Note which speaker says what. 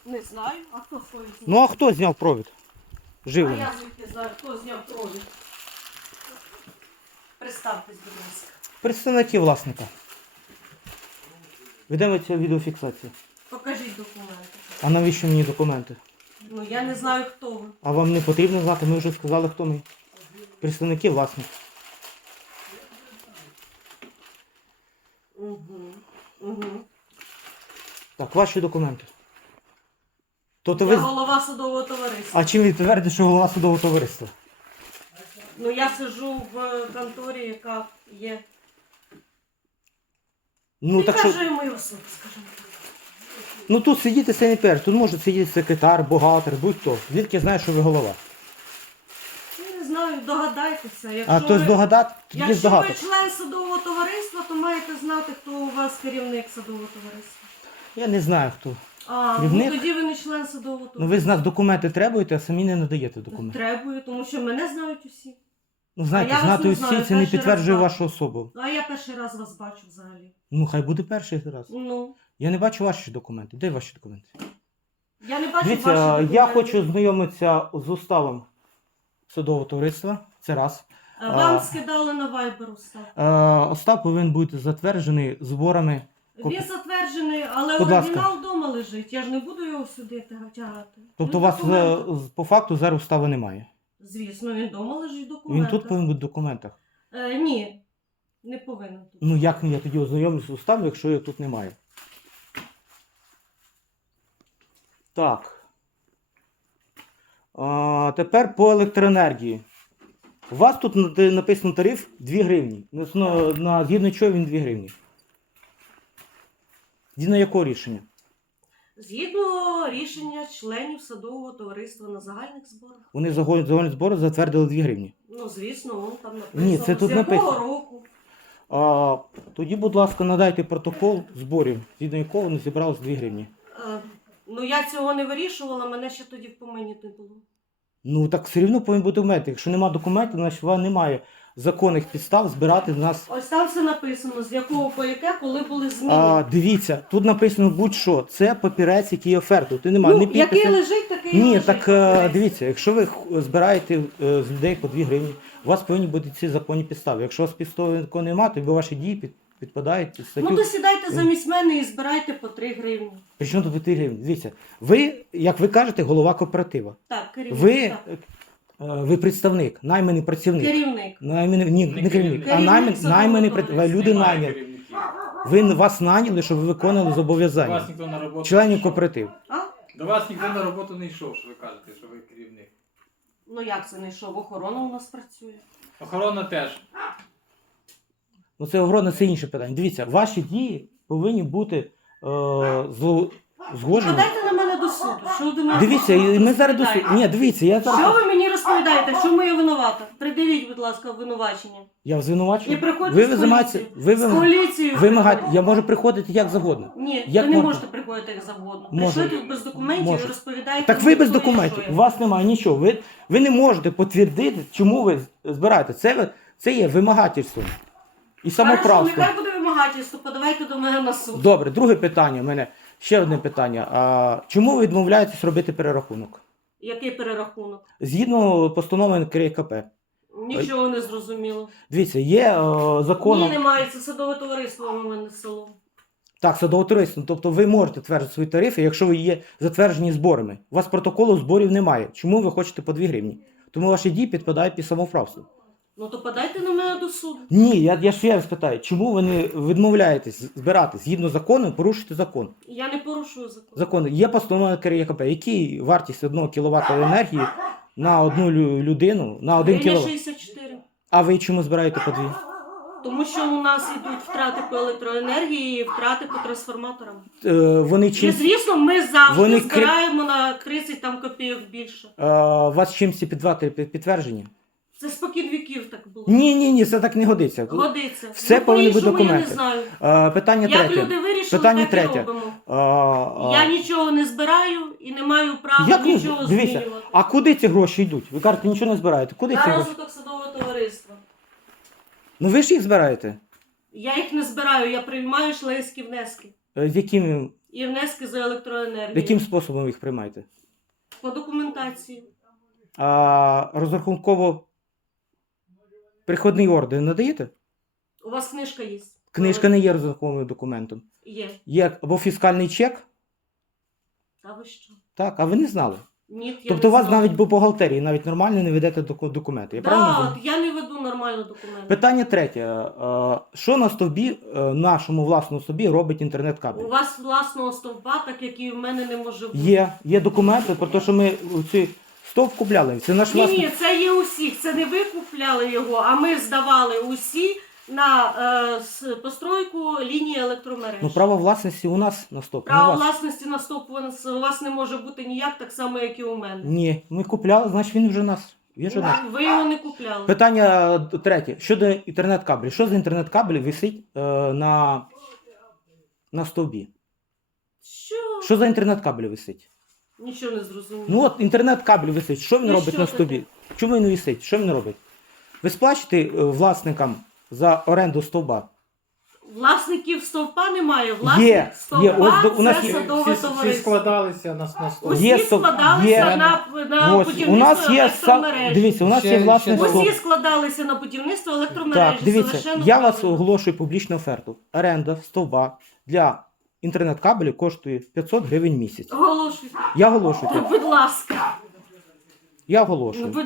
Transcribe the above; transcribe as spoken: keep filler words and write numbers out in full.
Speaker 1: Не знаю, а хто свою зняв?
Speaker 2: Ну а хто зняв провід?
Speaker 1: А
Speaker 2: Живлення.
Speaker 1: я звідки знаю, хто зняв провід. Представтесь, будь ласка.
Speaker 2: Представники власника. Ведеться відеофіксація.
Speaker 1: Покажіть документи.
Speaker 2: А навіщо мені документи?
Speaker 1: Ну я не знаю, хто ви.
Speaker 2: А вам не потрібно знати, ми вже сказали, хто ми. Представники власника.
Speaker 1: Угу. Угу.
Speaker 2: Так, ваші документи. Тобто
Speaker 1: Я
Speaker 2: ви...
Speaker 1: голова судового товариства.
Speaker 2: А чим ви твердите, що голова судового товариства?
Speaker 1: Ну я сиджу в конторі, яка є.
Speaker 2: Ну так що...
Speaker 1: Підтверджує мою особу, скажімо так.
Speaker 2: Ну тут сидіти це не перш, тут може сидіти секретар, бухгалтер, будь-хто. Звідки я знаю, що ви голова?
Speaker 1: Я не знаю, догадайтеся. Якщо
Speaker 2: А то
Speaker 1: ви...
Speaker 2: здогадати, тоді
Speaker 1: Якщо ви
Speaker 2: здогадати.
Speaker 1: член судового товариства, то маєте знати, хто у вас керівник судового товариства.
Speaker 2: Я не знаю хто.
Speaker 1: А,
Speaker 2: Керівник?
Speaker 1: ну тоді ви не член судового
Speaker 2: Ну
Speaker 1: товариства.
Speaker 2: ви з нас документи требуєте, а самі не надаєте документи.
Speaker 1: Требую, тому що мене знають усі.
Speaker 2: Ну знаєте,
Speaker 1: А я вас
Speaker 2: знати
Speaker 1: не
Speaker 2: усі
Speaker 1: знаю,
Speaker 2: це не
Speaker 1: перший
Speaker 2: підтверджує
Speaker 1: раз
Speaker 2: вашу особу.
Speaker 1: А я перший раз вас бачу взагалі.
Speaker 2: Ну хай буде перший раз.
Speaker 1: Ну,
Speaker 2: Я не бачу ваші документи. Де ваші документи?
Speaker 1: я не бачу
Speaker 2: Дивіться,
Speaker 1: ваші документи.
Speaker 2: я хочу знайомитися з уставом судового товариства. Це раз.
Speaker 1: Вам
Speaker 2: а...
Speaker 1: скидали на Viber устав.
Speaker 2: Е, Устав повинен бути затверджений зборами.
Speaker 1: Він затверджений, але
Speaker 2: Будь ласка.
Speaker 1: оригінал вдома лежить. Я ж не буду його сюди тягати.
Speaker 2: Тобто у
Speaker 1: Ну,
Speaker 2: вас
Speaker 1: документи.
Speaker 2: е, з- по факту зараз уставу немає.
Speaker 1: Звісно, він вдома лежить в
Speaker 2: Він
Speaker 1: документах.
Speaker 2: тут повинен бути в документах.
Speaker 1: Е, ні, не повинен тут.
Speaker 2: Ну як я тоді ознайомлюся з уставом, якщо його тут немає? Так. А, тепер по електроенергії. У вас тут на- написано тариф дві гривні. На, основ- на, згідно чого він дві гривні? Згідно якого рішення?
Speaker 1: Згідно рішення членів садового товариства на загальних зборах.
Speaker 2: Вони загальні загальні збори затвердили дві гривні.
Speaker 1: Ну, звісно, вон там написано.
Speaker 2: Ні, це тут
Speaker 1: з якого
Speaker 2: написано.
Speaker 1: року.
Speaker 2: А, тоді, будь ласка, надайте протокол зборів, згідно якого вони зібрали дві гривні.
Speaker 1: Е, ну, я цього не вирішувала, мене ще тоді в помині не було.
Speaker 2: Ну так все рівно повинен бути документи. Якщо немає документів, значить у вас немає законних підстав збирати в нас.
Speaker 1: Ось там все написано, з якого по яке, коли були зміни.
Speaker 2: А, дивіться, тут написано будь-що. Це папірець, який є оферту. Ти немає
Speaker 1: ну,
Speaker 2: ні підпису.
Speaker 1: який лежить, такий і
Speaker 2: Ні,
Speaker 1: лежить.
Speaker 2: так е,
Speaker 1: папірець.
Speaker 2: дивіться, якщо ви х- збираєте е, з людей по дві гривні, у вас повинні бути ці законні підстави. Якщо у вас підстави такого немає, то ваші дії під, підпадають під статтю.
Speaker 1: Ну, то сідайте замість мене і збирайте по три гривні.
Speaker 2: Причому тут дві гривні? Дивіться, ви, як ви кажете, голова кооператива.
Speaker 1: Так, керівник.
Speaker 2: Ви,
Speaker 1: так.
Speaker 2: е, ви представник, найманий працівник.
Speaker 1: Керівник.
Speaker 2: Найманий, ні, не керівник, а найманий,
Speaker 1: Керівник
Speaker 2: найманий
Speaker 1: садового
Speaker 2: працівник. Люди
Speaker 3: Немає
Speaker 2: найняли.
Speaker 3: керівників.
Speaker 2: Ви вас наняли, щоб ви виконали
Speaker 3: До
Speaker 2: зобов'язання.
Speaker 3: вас ніхто на роботу
Speaker 2: Членів
Speaker 3: не йшов.
Speaker 2: кооперативу.
Speaker 1: А?
Speaker 3: До вас ніхто на роботу не йшов, що ви кажете, що ви керівник.
Speaker 1: Ну, як це не йшов? Охорона у нас працює.
Speaker 3: Охорона теж.
Speaker 2: Ну це огородне, це інше питання. Дивіться, ваші дії повинні бути е, зло- згоджені.
Speaker 1: Подайте на мене до суду. Що ви мене
Speaker 2: Дивіться,
Speaker 1: до суду
Speaker 2: і ми зараз до суду.
Speaker 1: розповідаєте?
Speaker 2: Ні, дивіться, я
Speaker 1: Що
Speaker 2: зараз.
Speaker 1: ви мені розповідаєте? В чому я винувата? Придивіть, будь ласка, обвинувачення.
Speaker 2: Я
Speaker 1: І
Speaker 2: звинувачую.
Speaker 1: приходьте
Speaker 2: Ви
Speaker 1: з
Speaker 2: визимаєте.
Speaker 1: поліцією.
Speaker 2: Ви
Speaker 1: З
Speaker 2: вим-
Speaker 1: поліцією.
Speaker 2: вимагаєте.
Speaker 1: приходьте.
Speaker 2: Я можу приходити як завгодно.
Speaker 1: Ні,
Speaker 2: Як
Speaker 1: ви не
Speaker 2: можна?
Speaker 1: можете приходити як завгодно.
Speaker 2: Можу.
Speaker 1: Прийшли тут без документів
Speaker 2: Можу.
Speaker 1: і розповідаєте.
Speaker 2: Так ви
Speaker 1: мені,
Speaker 2: без
Speaker 1: хто і
Speaker 2: документів.
Speaker 1: що
Speaker 2: У
Speaker 1: я.
Speaker 2: вас немає нічого. Ви, ви не можете підтвердити, чому ви збираєте. Це, ви- це є вимагательством. І
Speaker 1: Хорошо,
Speaker 2: самоправством.
Speaker 1: нехай буде вимагательство, подавайте до мене на суд.
Speaker 2: Добре, друге питання у мене. Ще одне питання. А, чому ви відмовляєтесь робити перерахунок?
Speaker 1: Який перерахунок?
Speaker 2: Згідно постанови КРКП.
Speaker 1: Нічого не зрозуміло.
Speaker 2: Дивіться, є е, законом.
Speaker 1: Ні, немає, це садове товариство у мене село.
Speaker 2: Так, садове товариство. Тобто ви можете твердити свої тарифи, якщо ви є затверджені зборами. У вас протоколу зборів немає. Чому ви хочете по дві гривні? Тому ваші дії підпадають під самоправство.
Speaker 1: Ну то подайте на мене до суду.
Speaker 2: Ні, я, я ще раз питаю, чому ви не відмовляєтесь збирати згідно закону, порушити закон?
Speaker 1: Я не порушую закон.
Speaker 2: Закон. Є постанова КРКП. Які вартість одного кіловата енергії на одну лю- людину, на один
Speaker 1: Гривня
Speaker 2: кіловат?
Speaker 1: шістдесят чотири.
Speaker 2: А ви чому збираєте по дві?
Speaker 1: Тому що у нас йдуть втрати по електроенергії і втрати по трансформаторам.
Speaker 2: Е, вони
Speaker 1: І
Speaker 2: чим
Speaker 1: звісно, ми завжди
Speaker 2: Вони крі-
Speaker 1: збираємо на тридцять там копійок більше.
Speaker 2: е, у вас чимсь ці підвати під- підтверджені?
Speaker 1: Це спокід віків так було.
Speaker 2: Ні, ні, ні, це так не годиться.
Speaker 1: Годиться.
Speaker 2: Все
Speaker 1: Ну,
Speaker 2: повинні бути
Speaker 1: по-іншому
Speaker 2: документи.
Speaker 1: Я не знаю.
Speaker 2: Е, питання
Speaker 1: Як
Speaker 2: третє.
Speaker 1: люди вирішили,
Speaker 2: Питання
Speaker 1: так
Speaker 2: третє.
Speaker 1: і робимо.
Speaker 2: Е, е,
Speaker 1: Я нічого не збираю і не маю права
Speaker 2: Як ви-
Speaker 1: нічого
Speaker 2: дивіться,
Speaker 1: змінювати.
Speaker 2: а куди ці гроші йдуть? Ви кажете, нічого не збираєте. Куди ці
Speaker 1: На
Speaker 2: гроші?
Speaker 1: розвиток садового товариства.
Speaker 2: Ну ви ж їх збираєте.
Speaker 1: Я їх не збираю, я приймаю членські внески.
Speaker 2: Е, з якими
Speaker 1: І внески за електроенергію.
Speaker 2: Яким способом їх приймаєте?
Speaker 1: По документації.
Speaker 2: А розрахунково приходний ордер надаєте?
Speaker 1: У вас книжка є?
Speaker 2: Книжка не є розрахунковим документом.
Speaker 1: Є.
Speaker 2: Є або фіскальний чек,
Speaker 1: Та ви що?
Speaker 2: так, а ви не знали.
Speaker 1: Ні, я
Speaker 2: Тобто
Speaker 1: не
Speaker 2: у вас
Speaker 1: знала.
Speaker 2: навіть по бухгалтерії навіть нормально не ведете доку- документи. Я правильно
Speaker 1: Да,
Speaker 2: розумію?
Speaker 1: от я не веду нормально документи.
Speaker 2: Питання третє. Е, Що на стовбі, е, нашому власному собі робить інтернет-кабель?
Speaker 1: У вас власного стовпа, так як і в мене не може бути.
Speaker 2: Є, є документи про те, що ми ці стовп купляли. Це наш
Speaker 1: Ні,
Speaker 2: власний.
Speaker 1: ні, це є усіх. Це не ви купляли його, а ми здавали усі на е, с- постройку лінії електромереж.
Speaker 2: Ну, право власності у нас на стовп. не у
Speaker 1: Право
Speaker 2: вас.
Speaker 1: власності на стовп у вас- у вас не може бути ніяк, так само, як і у мене.
Speaker 2: Ні, ми купляли, значить він вже наш. Він вже наш.
Speaker 1: Ви його не купляли.
Speaker 2: Питання е, третє. Щодо інтернет-кабелю. Що за інтернет-кабель висить е, на, на стовбі?
Speaker 1: Що?
Speaker 2: Що за інтернет-кабель висить?
Speaker 1: Нічого не зрозуміло.
Speaker 2: Ну от інтернет-кабель висить. Що він
Speaker 1: Ну,
Speaker 2: робить
Speaker 1: що
Speaker 2: на
Speaker 1: таке?
Speaker 2: стовбі? Чому він висить? Що він робить? Ви сплачете е, власникам за оренду стовба?
Speaker 1: Власників стовпа немає. Власник
Speaker 2: Є,
Speaker 1: стовпа
Speaker 2: є. Ось до- у нас
Speaker 1: це
Speaker 2: є-
Speaker 1: садове
Speaker 3: Всі, всі
Speaker 1: товариство.
Speaker 3: складалися на, на стол.
Speaker 1: Усі
Speaker 2: Є стов-
Speaker 1: складалися
Speaker 2: є.
Speaker 1: на, на
Speaker 2: Ось,
Speaker 1: будівництво
Speaker 2: у нас є са...
Speaker 1: електромереж.
Speaker 2: Дивіться, у нас
Speaker 3: Ще-
Speaker 2: є власний
Speaker 3: ще
Speaker 2: стовп.
Speaker 1: Усі складалися на будівництво електромережі.
Speaker 2: Так, дивіться,
Speaker 1: совершенно
Speaker 2: я вас
Speaker 1: правильно.
Speaker 2: оголошую публічну оферту. Оренда стовба для інтернет-кабелю коштує п'ятсот гривень в місяць.
Speaker 1: Оголошуйте.
Speaker 2: Я оголошую.
Speaker 1: Будь ласка.
Speaker 2: Я оголошую.
Speaker 1: Будь